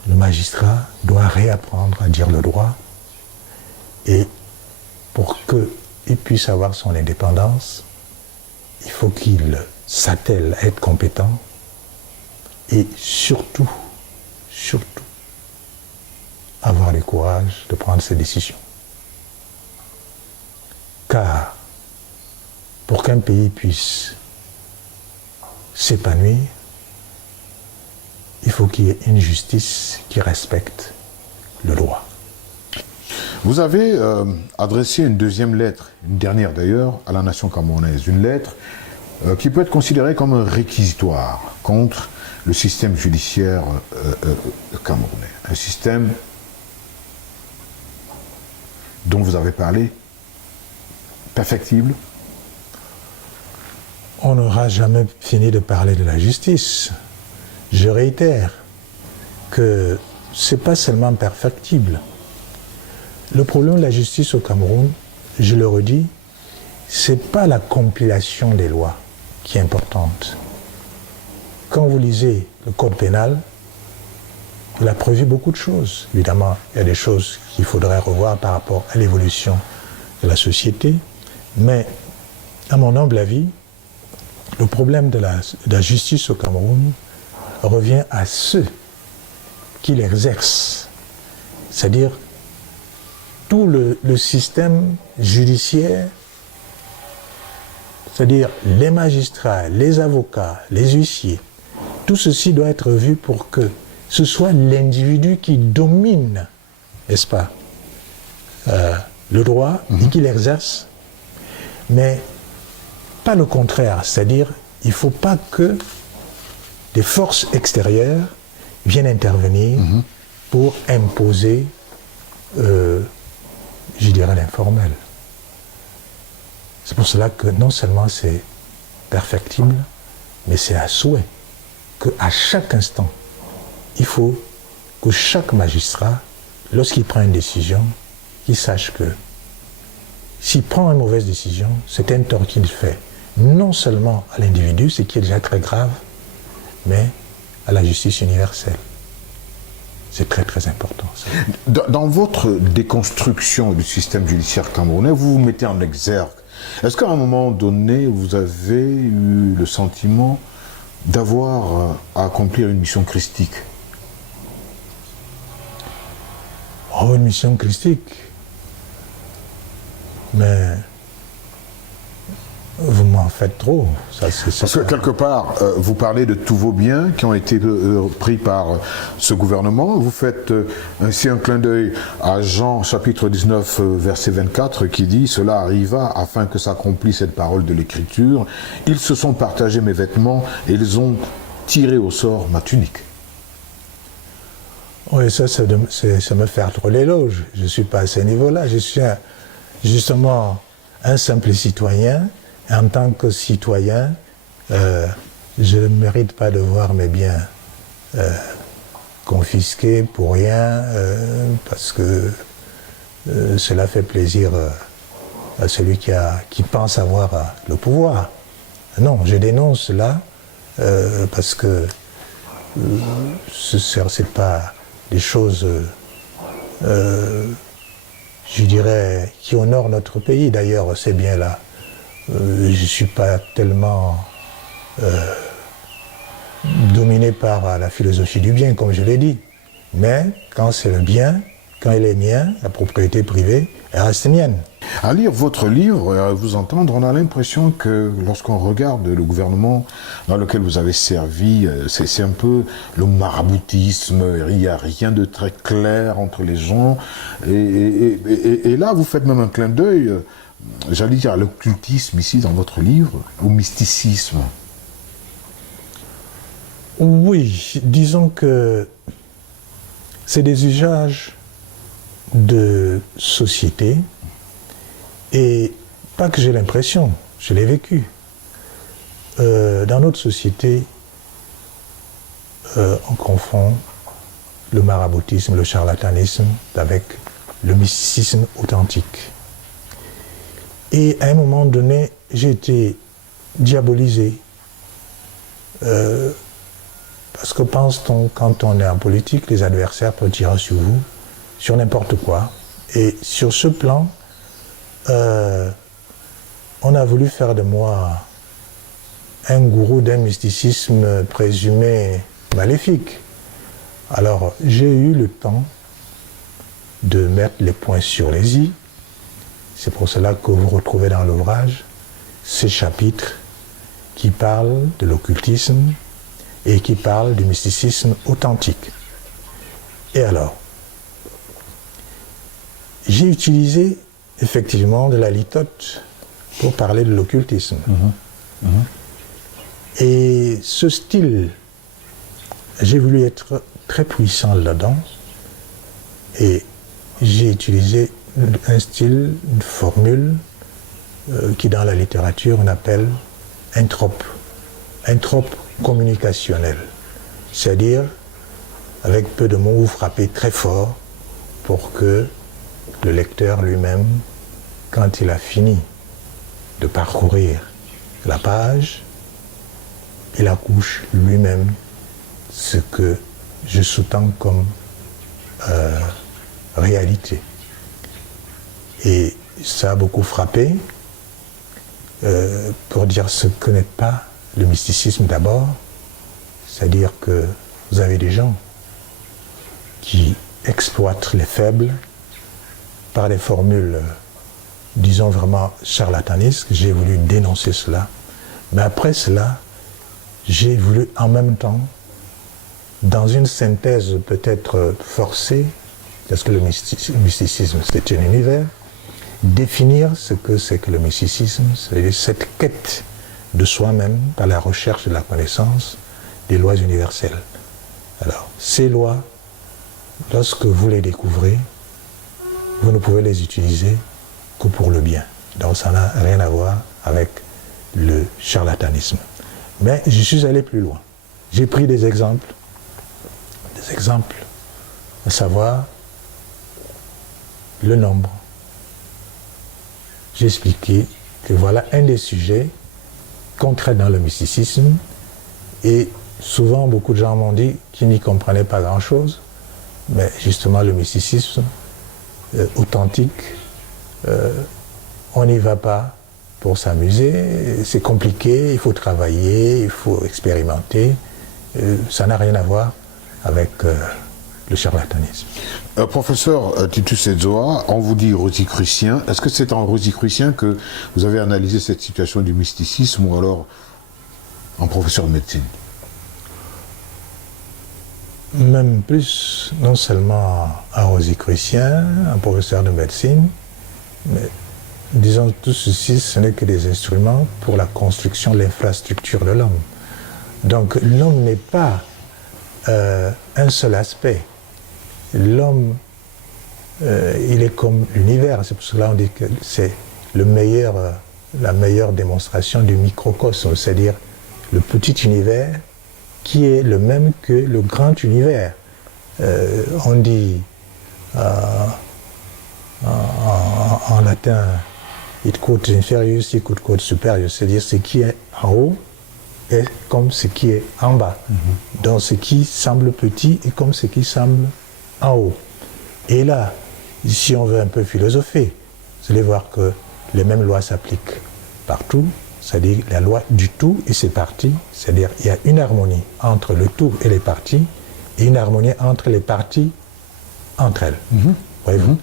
Le magistrat doit réapprendre à dire le droit, et pour qu'il puisse avoir son indépendance, il faut qu'il s'attelle à être compétent et surtout avoir le courage de prendre ses décisions. Car pour qu'un pays puisse s'épanouir, il faut qu'il y ait une justice qui respecte le droit. Vous avez adressé une deuxième lettre, une dernière d'ailleurs, à la nation camerounaise. Une lettre qui peut être considérée comme un réquisitoire contre le système judiciaire camerounais. Un système dont vous avez parlé, perfectible. On n'aura jamais fini de parler de la justice. Je réitère que ce n'est pas seulement perfectible. Le problème de la justice au Cameroun, je le redis, ce n'est pas la compilation des lois qui est importante. Quand vous lisez le code pénal, il a prévu beaucoup de choses. Évidemment, il y a des choses qu'il faudrait revoir par rapport à l'évolution de la société, mais à mon humble avis, le problème de la justice au Cameroun revient à ceux qui l'exercent, c'est-à-dire tout le système judiciaire, c'est-à-dire les magistrats, les avocats, les huissiers, tout ceci doit être vu pour que ce soit l'individu qui domine, n'est-ce pas, le droit et qui l'exerce, mais pas le contraire, c'est-à-dire il ne faut pas que des forces extérieures viennent intervenir pour imposer, je dirais, l'informel. C'est pour cela que non seulement c'est perfectible, mais c'est à souhait qu'à chaque instant, il faut que chaque magistrat, lorsqu'il prend une décision, qu'il sache que s'il prend une mauvaise décision, c'est un tort qu'il fait, non seulement à l'individu, ce qui est déjà très grave, mais à la justice universelle. C'est très très important. Ça. Dans votre déconstruction du système judiciaire camerounais, vous vous mettez en exergue. Est-ce qu'à un moment donné, vous avez eu le sentiment d'avoir à accomplir une mission christique? Oh, une mission christique. Mais vous m'en faites trop. Ça, parce que quelque part, vous parlez de tous vos biens qui ont été pris par ce gouvernement. Vous faites ainsi un clin d'œil à Jean chapitre 19 verset 24 qui dit « Cela arriva afin que s'accomplisse cette parole de l'Écriture. Ils se sont partagés mes vêtements et ils ont tiré au sort ma tunique. » Oui, ça me fait trop l'éloge. Je ne suis pas à ce niveau-là. Je suis justement un simple citoyen. En tant que citoyen, je ne mérite pas de voir mes biens confisqués pour rien, parce que cela fait plaisir à celui qui pense avoir le pouvoir. Non, je dénonce cela parce que ce n'est pas des choses, je dirais, qui honorent notre pays. D'ailleurs, ces biens-là, je ne suis pas tellement dominé par la philosophie du bien, comme je l'ai dit. Mais quand c'est le bien, quand il est mien, la propriété privée, elle reste mienne. À lire votre livre et à vous entendre, on a l'impression que lorsqu'on regarde le gouvernement dans lequel vous avez servi, c'est un peu le maraboutisme, il n'y a rien de très clair entre les gens. Et là, vous faites même un clin d'œil, j'allais dire à l'occultisme ici dans votre livre, au mysticisme. Oui, disons que c'est des usages de société. Et pas que j'ai l'impression, je l'ai vécu. Dans notre société, on confond le maraboutisme, le charlatanisme avec le mysticisme authentique. Et à un moment donné, j'ai été diabolisé. Parce que pense-t-on, quand on est en politique, les adversaires peuvent tirer sur vous, sur n'importe quoi. Et sur ce plan, on a voulu faire de moi un gourou d'un mysticisme présumé maléfique. Alors, j'ai eu le temps de mettre les points sur les i. C'est pour cela que vous retrouvez dans l'ouvrage ces chapitres qui parlent de l'occultisme et qui parle du mysticisme authentique. Et alors, j'ai utilisé effectivement de la litote pour parler de l'occultisme. Et ce style, j'ai voulu être très puissant là-dedans et j'ai utilisé un style, une formule qui dans la littérature on appelle entrope communicationnel. C'est-à-dire, avec peu de mots, vous frappez très fort pour que le lecteur lui-même, quand il a fini de parcourir la page, il accouche lui-même ce que je sous-tends comme réalité. Et ça a beaucoup frappé pour dire ce que n'est pas le mysticisme d'abord, c'est-à-dire que vous avez des gens qui exploitent les faibles par des formules, disons vraiment charlatanisques. J'ai voulu dénoncer cela. Mais après cela, j'ai voulu en même temps, dans une synthèse peut-être forcée, parce que le mysticisme c'est un univers, définir ce que c'est que le mysticisme, c'est-à-dire cette quête de soi-même par la recherche de la connaissance des lois universelles. Alors, ces lois, lorsque vous les découvrez, vous ne pouvez les utiliser que pour le bien. Donc ça n'a rien à voir avec le charlatanisme. Mais je suis allé plus loin. J'ai pris des exemples, à savoir le nombre. J'ai expliqué que voilà un des sujets qu'on traite dans le mysticisme et souvent beaucoup de gens m'ont dit qu'ils n'y comprenaient pas grand-chose, mais justement le mysticisme authentique, on n'y va pas pour s'amuser, c'est compliqué, il faut travailler, il faut expérimenter, ça n'a rien à voir avec le charlatanisme. Professeur Titus Edzoa, on vous dit rosicrucien. Est-ce que c'est en rosicrucien que vous avez analysé cette situation du mysticisme ou alors en professeur de médecine? Même plus, non seulement un rosicrucien, un professeur de médecine, mais disons tout ceci, ce n'est que des instruments pour la construction de l'infrastructure de l'homme. Donc l'homme n'est pas un seul aspect. L'homme, il est comme l'univers. C'est pour cela qu'on dit que c'est la meilleure démonstration du microcosme, c'est-à-dire le petit univers qui est le même que le grand univers. On dit en latin, it quod inferius, it quod superius, c'est-à-dire ce qui est en haut est comme ce qui est en bas. Donc ce qui semble petit est comme ce qui semble en haut. Et là, si on veut un peu philosopher, vous allez voir que les mêmes lois s'appliquent partout, c'est-à-dire la loi du tout et ses parties, c'est-à-dire il y a une harmonie entre le tout et les parties, et une harmonie entre les parties entre elles. Voyez-vous?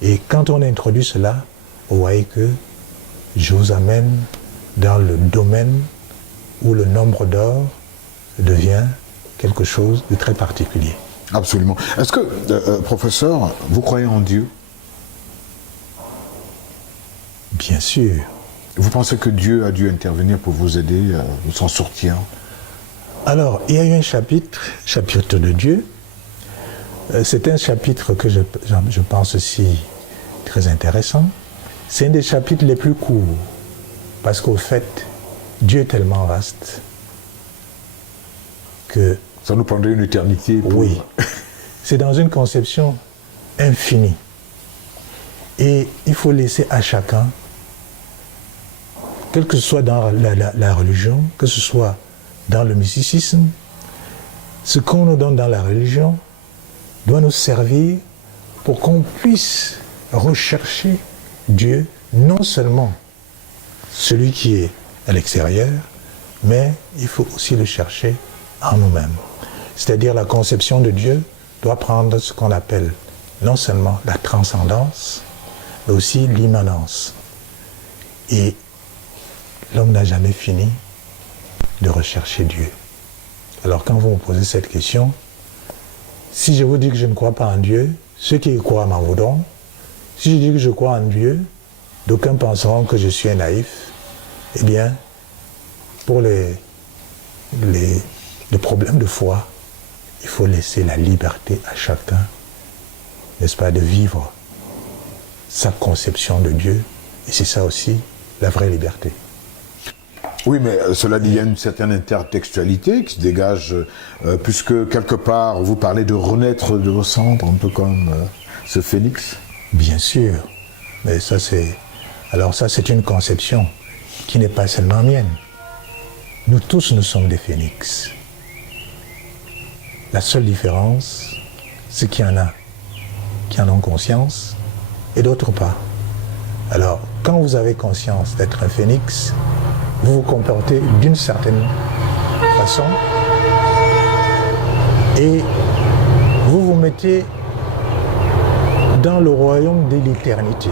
Et quand on introduit cela, vous voyez que je vous amène dans le domaine où le nombre d'or devient quelque chose de très particulier. Absolument. Est-ce que, professeur, vous croyez en Dieu? Bien sûr. Vous pensez que Dieu a dû intervenir pour vous aider à s'en sortir? Alors, il y a eu un chapitre de Dieu. C'est un chapitre que je pense aussi très intéressant. C'est un des chapitres les plus courts, parce qu'au fait, Dieu est tellement vaste que... Ça nous prendrait une éternité pour... Oui. C'est dans une conception infinie. Et il faut laisser à chacun, quel que soit dans la religion, que ce soit dans le mysticisme, ce qu'on nous donne dans la religion doit nous servir pour qu'on puisse rechercher Dieu, non seulement celui qui est à l'extérieur, mais il faut aussi le chercher en nous-mêmes. C'est-à-dire la conception de Dieu doit prendre ce qu'on appelle non seulement la transcendance, mais aussi l'immanence. Et l'homme n'a jamais fini de rechercher Dieu. Alors quand vous me posez cette question, si je vous dis que je ne crois pas en Dieu, ceux qui y croient m'en voudront. Si je dis que je crois en Dieu, d'aucuns penseront que je suis un naïf. Eh bien, pour les problèmes de foi, il faut laisser la liberté à chacun, n'est-ce pas, de vivre sa conception de Dieu. Et c'est ça aussi, la vraie liberté. Oui, mais cela dit, il y a une certaine intertextualité qui se dégage, puisque quelque part, vous parlez de renaître de vos cendres, un peu comme ce phénix. Bien sûr, mais ça c'est... Alors ça c'est une conception qui n'est pas seulement mienne. Nous tous, nous sommes des phénix. La seule différence, c'est qu'il y en a qui en ont conscience et d'autres pas. Alors, quand vous avez conscience d'être un phénix, vous vous comportez d'une certaine façon et vous vous mettez dans le royaume de l'éternité.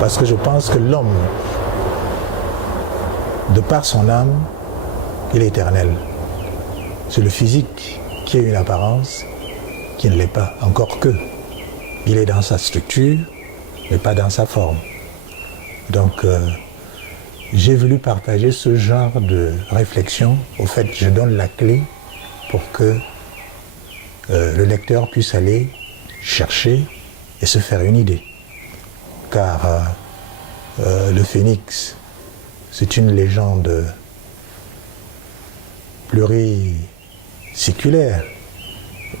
Parce que je pense que l'homme, de par son âme, il est éternel. C'est le physique qui a une apparence qui ne l'est pas, encore que. Il est dans sa structure, mais pas dans sa forme. Donc, j'ai voulu partager ce genre de réflexion. Au fait, je donne la clé pour que le lecteur puisse aller chercher et se faire une idée. Car le phénix, c'est une légende pluriséculaire.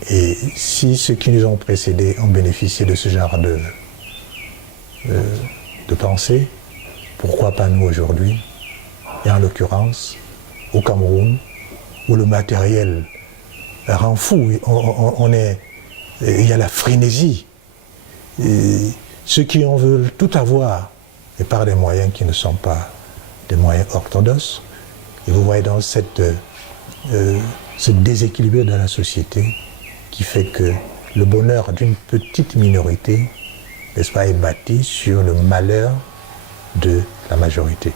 Et si ceux qui nous ont précédés ont bénéficié de ce genre de pensée, pourquoi pas nous aujourd'hui? Et en l'occurrence, au Cameroun, où le matériel rend fou, il y a la frénésie. Et ceux qui en veulent tout avoir, et par des moyens qui ne sont pas des moyens orthodoxes, et vous voyez dans ce déséquilibre de la société qui fait que le bonheur d'une petite minorité, n'est-ce pas, est bâti sur le malheur de la majorité.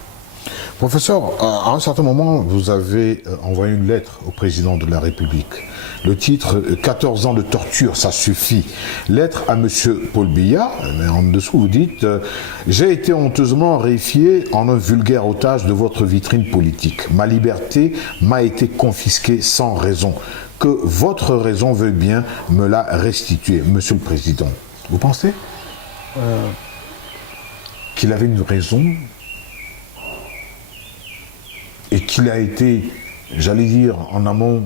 Professeur, à un certain moment, vous avez envoyé une lettre au président de la République. Le titre « 14 ans de torture, ça suffit ». Lettre à M. Paul Biya, mais en dessous vous dites « J'ai été honteusement réifié en un vulgaire otage de votre vitrine politique. Ma liberté m'a été confisquée sans raison. Que votre raison veuille bien me la restituer, Monsieur le Président. » Vous pensez qu'il avait une raison et qu'il a été, j'allais dire, en amont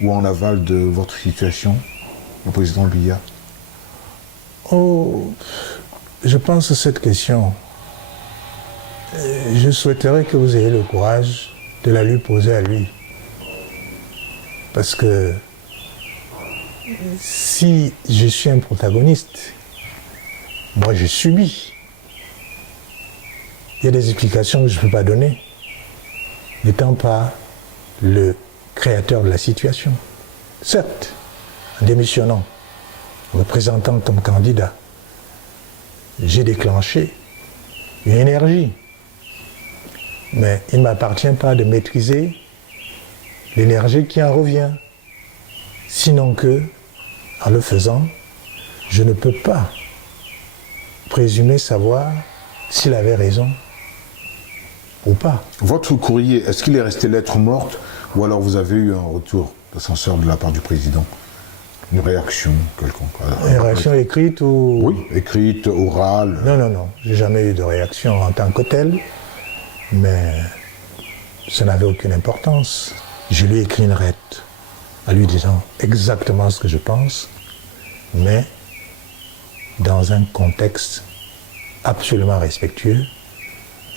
ou en aval de votre situation, le président Biya? Oh, je pense à cette question. Je souhaiterais que vous ayez le courage de la lui poser à lui. Parce que si je suis un protagoniste, moi je subis. Il y a des explications que je ne peux pas donner, n'étant pas le créateur de la situation. Certes, en démissionnant, en me présentant comme candidat, j'ai déclenché une énergie. Mais il ne m'appartient pas de maîtriser l'énergie qui en revient. Sinon que, en le faisant, je ne peux pas présumer savoir s'il avait raison ou pas. Votre courrier, est-ce qu'il est resté lettre morte ou alors vous avez eu un retour d'ascenseur de la part du président? Une réaction quelconque? Une réaction écrite ou... Oui, écrite, orale. Non. J'ai jamais eu de réaction en tant que telle, mais ça n'avait aucune importance. Je lui ai écrit une lettre en lui disant exactement ce que je pense, mais dans un contexte absolument respectueux.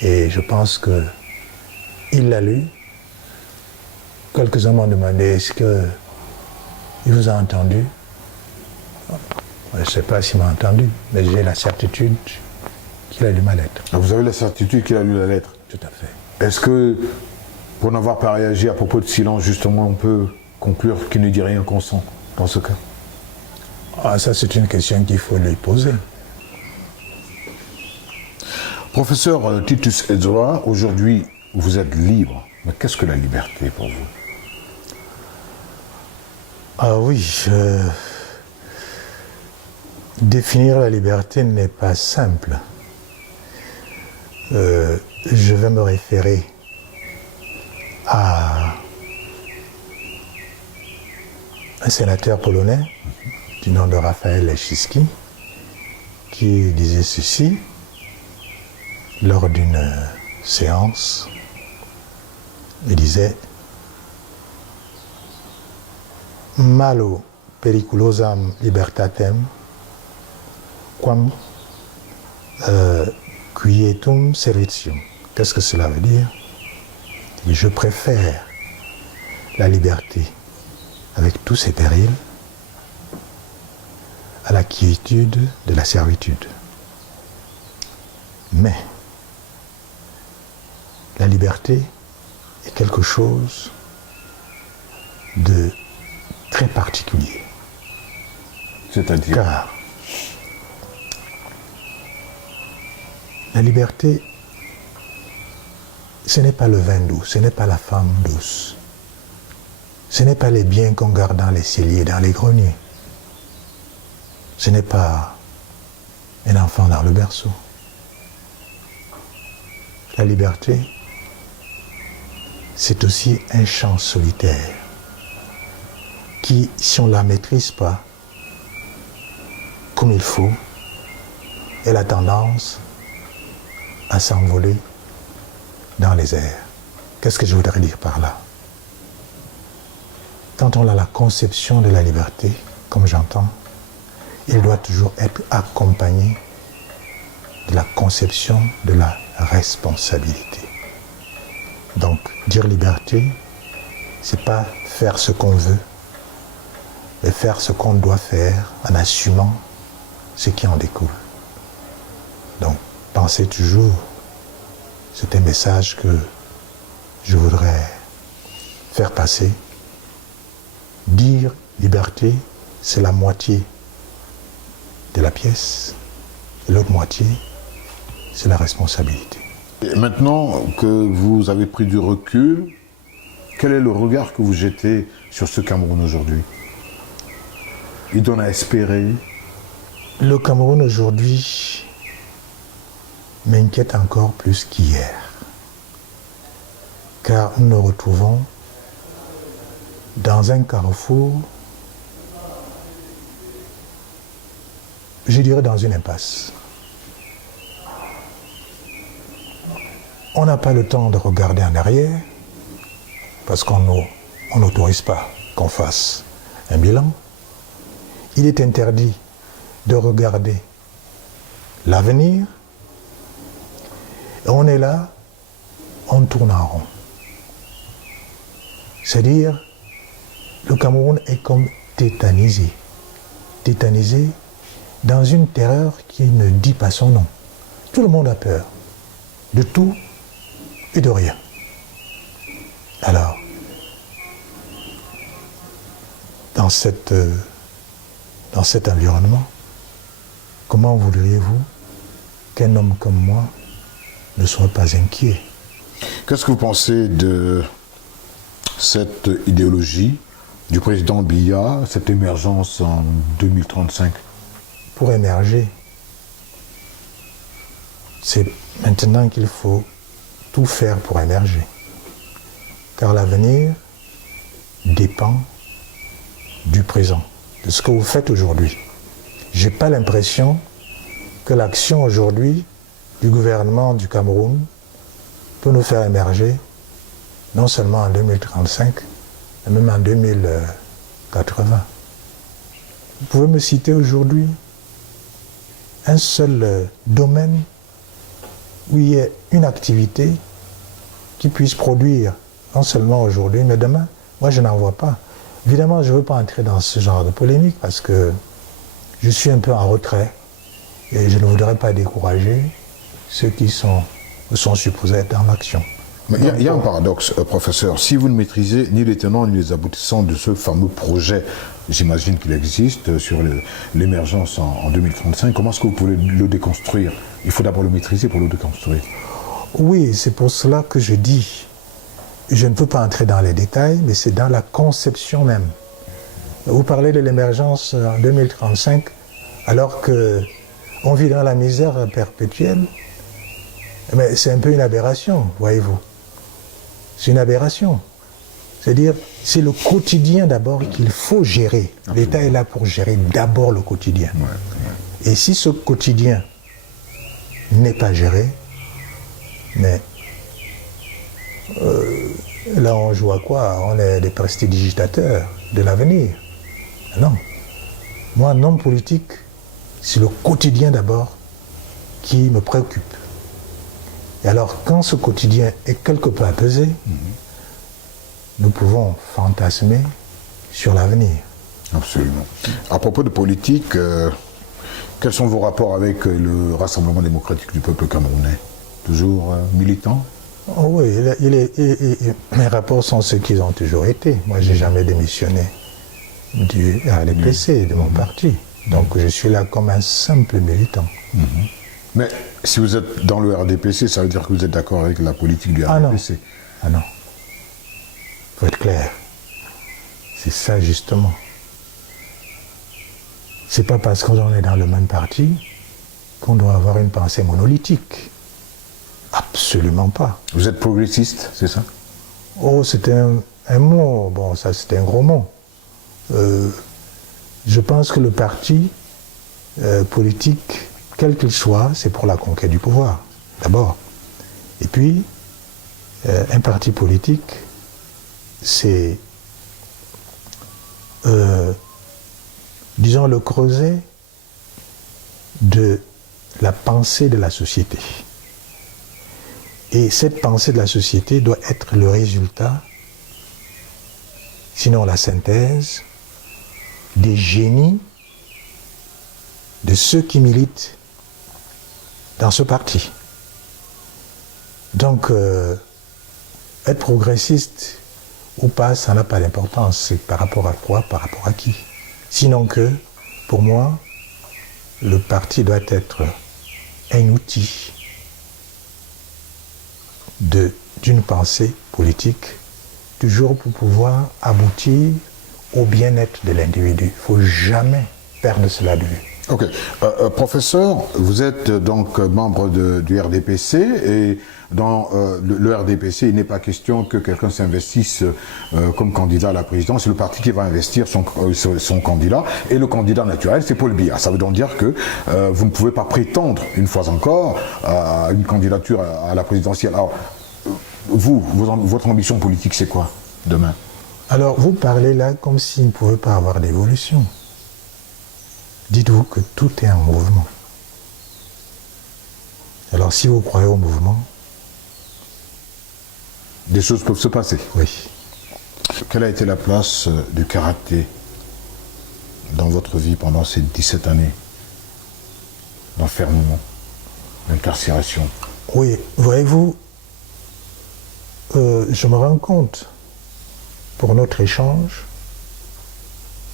Et je pense qu'il l'a lu. Quelques-uns m'ont demandé, est-ce qu'il vous a entendu? Je ne sais pas s'il m'a entendu, mais j'ai la certitude qu'il a lu ma lettre. Ah, vous avez la certitude qu'il a lu la lettre? Tout à fait. Est-ce que, pour n'avoir pas réagi à propos de silence, justement, on peut conclure qu'il ne dit rien consent dans ce cas? Ah, ça, c'est une question qu'il faut lui poser. Professeur Titus Edzora, aujourd'hui, vous êtes libre. Mais qu'est-ce que la liberté pour vous? Ah oui, définir la liberté n'est pas simple. Je vais me référer à un sénateur polonais du nom de Raphaël Leszczyński qui disait ceci lors d'une séance. Il disait malo periculosam libertatem quam quietum servitium. Qu'est-ce que cela veut dire? Je préfère la liberté avec tous ses périls à la quiétude de la servitude. Mais la liberté est quelque chose de très particulier. C'est-à-dire? Car la liberté, ce n'est pas le vin doux, ce n'est pas la femme douce. Ce n'est pas les biens qu'on garde dans les celliers, dans les greniers. Ce n'est pas un enfant dans le berceau. La liberté, c'est aussi un chant solitaire qui, si on ne la maîtrise pas comme il faut, elle a tendance à s'envoler dans les airs. Qu'est-ce que je voudrais dire par là? Quand on a la conception de la liberté, comme j'entends, il doit toujours être accompagné de la conception de la responsabilité. Donc, dire liberté, c'est pas faire ce qu'on veut, mais faire ce qu'on doit faire en assumant ce qui en découle. Donc, pensez toujours, c'est un message que je voudrais faire passer. Dire liberté, c'est la moitié de la pièce, et l'autre moitié, c'est la responsabilité. Et maintenant que vous avez pris du recul, quel est le regard que vous jetez sur ce Cameroun aujourd'hui? Il donne à espérer? Le Cameroun aujourd'hui m'inquiète encore plus qu'hier, car nous nous retrouvons dans un carrefour, je dirais dans une impasse. On n'a pas le temps de regarder en arrière, parce qu'on n'autorise pas qu'on fasse un bilan. Il est interdit de regarder l'avenir. Et on est là, on tourne en rond. C'est-à-dire, le Cameroun est comme tétanisé. Tétanisé dans une terreur qui ne dit pas son nom. Tout le monde a peur de tout et de rien. Alors, dans cet environnement, comment voudriez-vous qu'un homme comme moi ne soit pas inquiet? Qu'est-ce que vous pensez de cette idéologie du président Biya, cette émergence en 2035? Pour émerger, c'est maintenant qu'il faut tout faire pour émerger. Car l'avenir dépend du présent, de ce que vous faites aujourd'hui. Je n'ai pas l'impression que l'action aujourd'hui du gouvernement du Cameroun peut nous faire émerger, non seulement en 2035, mais même en 2080. Vous pouvez me citer aujourd'hui un seul domaine où il y a une activité qui puisse produire, non seulement aujourd'hui, mais demain? Moi, je n'en vois pas. Évidemment, je ne veux pas entrer dans ce genre de polémique parce que je suis un peu en retrait et je ne voudrais pas décourager ceux qui sont supposés être dans l'action. Mais il y a un paradoxe, professeur. Si vous ne maîtrisez ni les tenants ni les aboutissants de ce fameux projet, j'imagine qu'il existe, sur l'émergence en 2035, comment est-ce que vous pouvez le déconstruire? Il faut d'abord le maîtriser pour le déconstruire. Oui, c'est pour cela que je dis, je ne peux pas entrer dans les détails, mais c'est dans la conception même Vous parlez de l'émergence en 2035, alors qu'on vit dans la misère perpétuelle. Mais c'est un peu une aberration, voyez-vous. C'est une aberration. C'est-à-dire, c'est le quotidien d'abord qu'il faut gérer. L'État est là pour gérer d'abord le quotidien. Et si ce quotidien n'est pas géré, mais là on joue à quoi? On est des prestidigitateurs de l'avenir. Non. Moi, un homme politique, c'est le quotidien d'abord qui me préoccupe. Et alors, quand ce quotidien est quelque peu apaisé, nous pouvons fantasmer sur l'avenir. Absolument. À propos de politique, quels sont vos rapports avec le Rassemblement démocratique du peuple camerounais? Toujours militant? Oh oui, mes rapports sont ceux qu'ils ont toujours été. Moi, je n'ai jamais démissionné du RDPC, de mon parti. Donc, je suis là comme un simple militant. Mais si vous êtes dans le RDPC, ça veut dire que vous êtes d'accord avec la politique du RDPC? Ah non. Il faut être clair. C'est ça, justement. C'est pas parce qu'on est dans le même parti qu'on doit avoir une pensée monolithique. Absolument pas. Vous êtes progressiste, c'est ça? Oh, c'était un mot. Bon, ça, c'était un gros mot. Je pense que le parti politique, quel qu'il soit, c'est pour la conquête du pouvoir, d'abord. Et puis, un parti politique, c'est, disons, le creuset de la pensée de la société. Et cette pensée de la société doit être le résultat, sinon la synthèse, des génies de ceux qui militent dans ce parti. Donc, être progressiste ou pas, ça n'a pas d'importance. C'est par rapport à quoi, par rapport à qui. Sinon que, pour moi, le parti doit être un outil d'une pensée politique, toujours pour pouvoir aboutir au bien-être de l'individu. Il ne faut jamais perdre cela de vue. Ok. Professeur, vous êtes donc membre du RDPC et dans le RDPC, il n'est pas question que quelqu'un s'investisse comme candidat à la présidence. C'est le parti qui va investir son candidat et le candidat naturel, c'est Paul Biya. Ça veut donc dire que vous ne pouvez pas prétendre, une fois encore, à une candidature à la présidentielle. Alors, votre ambition politique, c'est quoi demain? Alors, vous parlez là comme s'il ne pouvait pas avoir d'évolution. Dites-vous que tout est en mouvement. Alors, si vous croyez au mouvement, des choses peuvent se passer. Oui. Quelle a été la place du karaté dans votre vie pendant ces 17 années d'enfermement, d'incarcération? Oui, voyez-vous, je me rends compte, pour notre échange,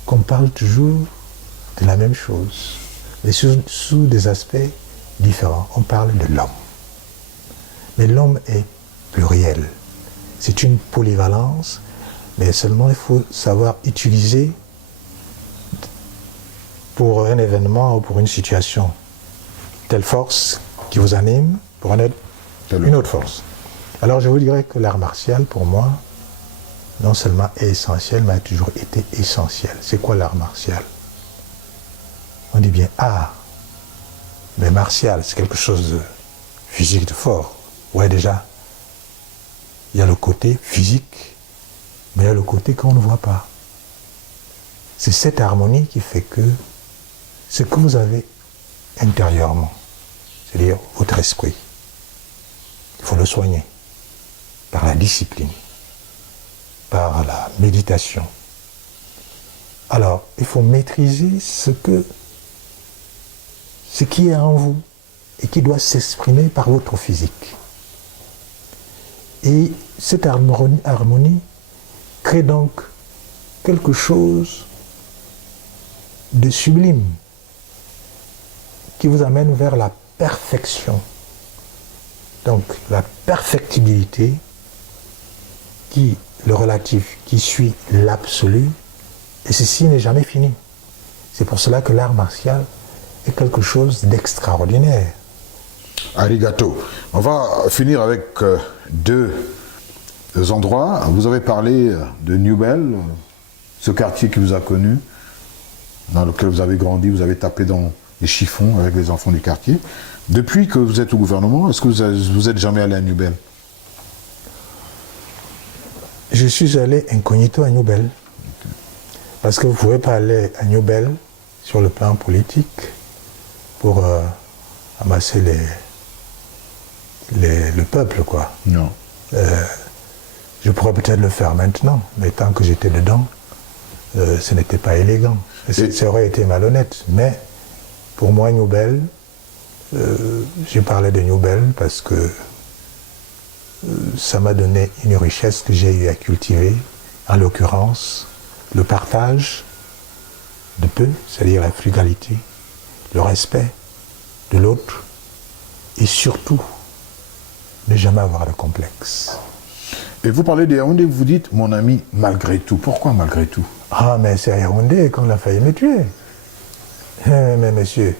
qu'on parle toujours de la même chose, mais sous des aspects différents. On parle de l'homme. Mais l'homme est pluriel. C'est une polyvalence, mais seulement il faut savoir utiliser pour un événement ou pour une situation telle force qui vous anime pour en être une autre force. Alors je vous dirais que l'art martial, pour moi, non seulement est essentiel, mais a toujours été essentiel. C'est quoi l'art martial? On dit bien art, mais martial, c'est quelque chose de physique, de fort. Ouais, déjà, il y a le côté physique, mais il y a le côté qu'on ne voit pas. C'est cette harmonie qui fait que ce que vous avez intérieurement, c'est-à-dire votre esprit, il faut le soigner par la discipline, par la méditation. Alors, il faut maîtriser ce qui est en vous et qui doit s'exprimer par votre physique. Et cette harmonie crée donc quelque chose de sublime qui vous amène vers la perfection. Donc la perfectibilité, le relatif qui suit l'absolu, Et ceci n'est jamais fini. C'est pour cela que l'art martial est quelque chose d'extraordinaire. Arigato. On va finir avec deux endroits. Vous avez parlé de Newbel, ce quartier qui vous a connu, dans lequel vous avez grandi, vous avez tapé dans les chiffons avec les enfants du quartier. Depuis que vous êtes au gouvernement, est-ce que vous êtes jamais allé à Newbel? Je suis allé incognito à Newbel. Parce que vous ne pouvez pas aller à Newbel sur le plan politique pour amasser le peuple, quoi. Non. Je pourrais peut-être le faire maintenant, mais tant que j'étais dedans, ce n'était pas élégant. Ça aurait été malhonnête. Mais pour moi, Newbel, j'ai parlé de Newbel parce que ça m'a donné une richesse que j'ai eu à cultiver, en l'occurrence, le partage de peu, c'est-à-dire la frugalité, le respect de l'autre, et surtout, ne jamais avoir de complexe. Et vous parlez de Yaoundé, vous dites, mon ami, malgré tout. Pourquoi malgré tout? Ah, mais c'est à Yaoundé qu'on a failli me tuer. Mais monsieur,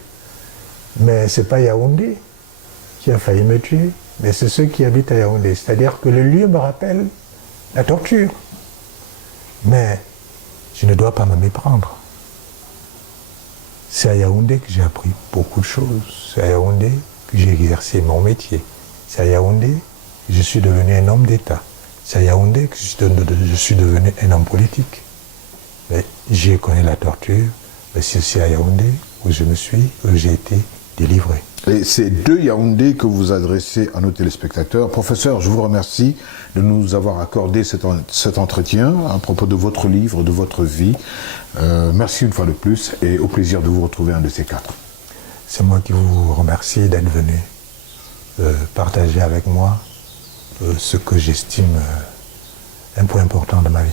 mais c'est pas Yaoundé qui a failli me tuer, mais c'est ceux qui habitent à Yaoundé. C'est-à-dire que le lieu me rappelle la torture. Mais je ne dois pas me méprendre. C'est à Yaoundé que j'ai appris beaucoup de choses. C'est à Yaoundé que j'ai exercé mon métier. C'est à Yaoundé que je suis devenu un homme d'État. C'est à Yaoundé que je suis devenu un homme politique. Mais j'ai connu la torture, mais c'est à Yaoundé où j'ai été délivré. Et c'est de Yaoundé que vous adressez à nos téléspectateurs. Professeur, je vous remercie de nous avoir accordé cet entretien à propos de votre livre, de votre vie. Merci une fois de plus et au plaisir de vous retrouver un de ces quatre. C'est moi qui vous remercie d'être venu partager avec moi ce que j'estime un point important de ma vie.